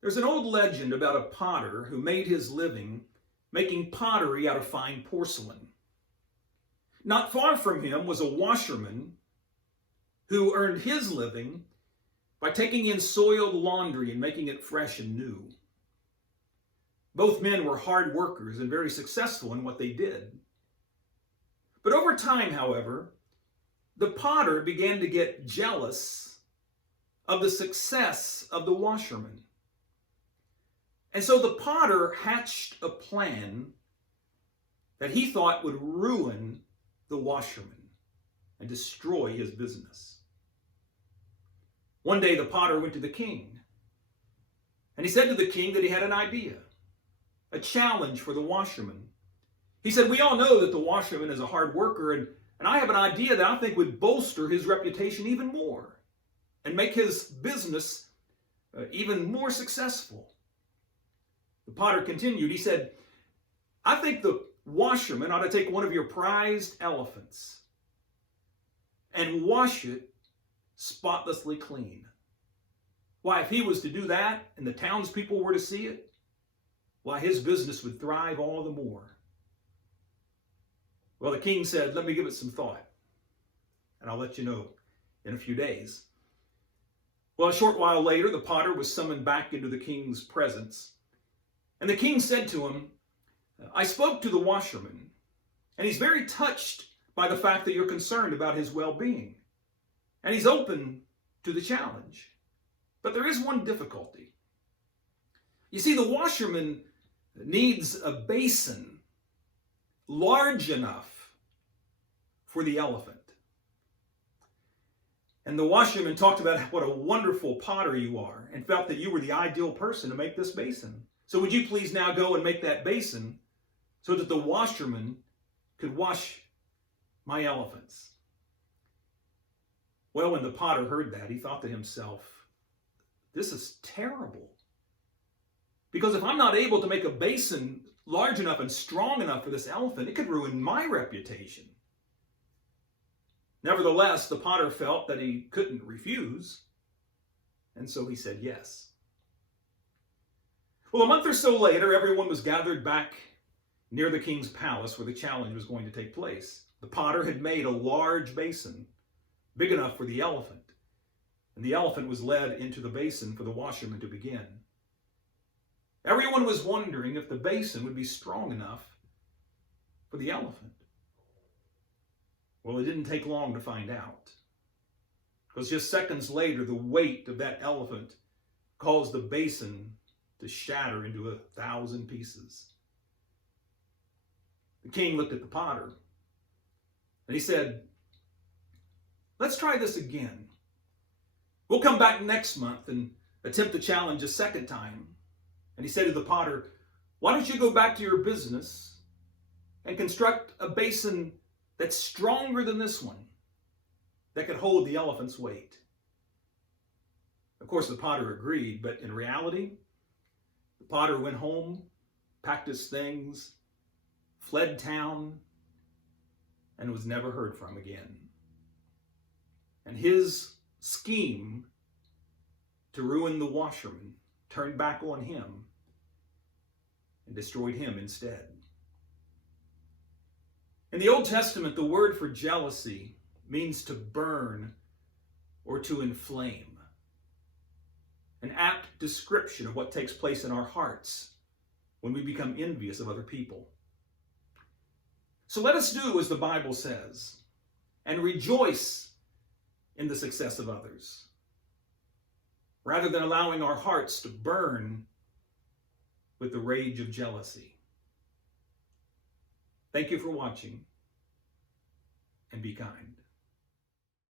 There's an old legend about a potter who made his living making pottery out of fine porcelain. Not far from him was a washerman who earned his living by taking in soiled laundry and making it fresh and new. Both men were hard workers and very successful in what they did. But over time, however, the potter began to get jealous of the success of the washerman. And so the potter hatched a plan that he thought would ruin the washerman and destroy his business. One day the potter went to the king, and he said to the king that he had an idea, a challenge for the washerman. He said, "We all know that the washerman is a hard worker, and I have an idea that I think would bolster his reputation even more and make his business even more successful." The potter continued. He said, "I think the washerman ought to take one of your prized elephants and wash it spotlessly clean. Why, if he was to do that and the townspeople were to see it, why, his business would thrive all the more." Well, the king said, "Let me give it some thought, and I'll let you know in a few days." Well, a short while later, the potter was summoned back into the king's presence. And the king said to him, "I spoke to the washerman, and he's very touched by the fact that you're concerned about his well-being. And he's open to the challenge. But there is one difficulty. You see, the washerman needs a basin large enough for the elephant." And the washerman talked about what a wonderful potter you are and felt that you were the ideal person to make this basin. "So would you please now go and make that basin so that the washerman could wash my elephants?" Well, when the potter heard that, he thought to himself, "This is terrible. Because if I'm not able to make a basin large enough and strong enough for this elephant, it could ruin my reputation." Nevertheless, the potter felt that he couldn't refuse, and so he said yes. Well, a month or so later, everyone was gathered back near the king's palace where the challenge was going to take place. The potter had made a large basin, big enough for the elephant, and the elephant was led into the basin for the washerman to begin. Everyone was wondering if the basin would be strong enough for the elephant. Well, it didn't take long to find out, because just seconds later, the weight of that elephant caused the basin to shatter into 1,000 pieces. The king looked at the potter, and he said, "Let's try this again. We'll come back next month and attempt the challenge a second time." And he said to the potter, "Why don't you go back to your business and construct a basin that's stronger than this one, that could hold the elephant's weight?" Of course, the potter agreed, but in reality, the potter went home, packed his things, fled town, and was never heard from again. And his scheme to ruin the washerman turned back on him and destroyed him instead. In the Old Testament, the word for jealousy means to burn or to inflame. An apt description of what takes place in our hearts when we become envious of other people. So let us do as the Bible says and rejoice in the success of others, rather than allowing our hearts to burn with the rage of jealousy. Thank you for watching, and be kind.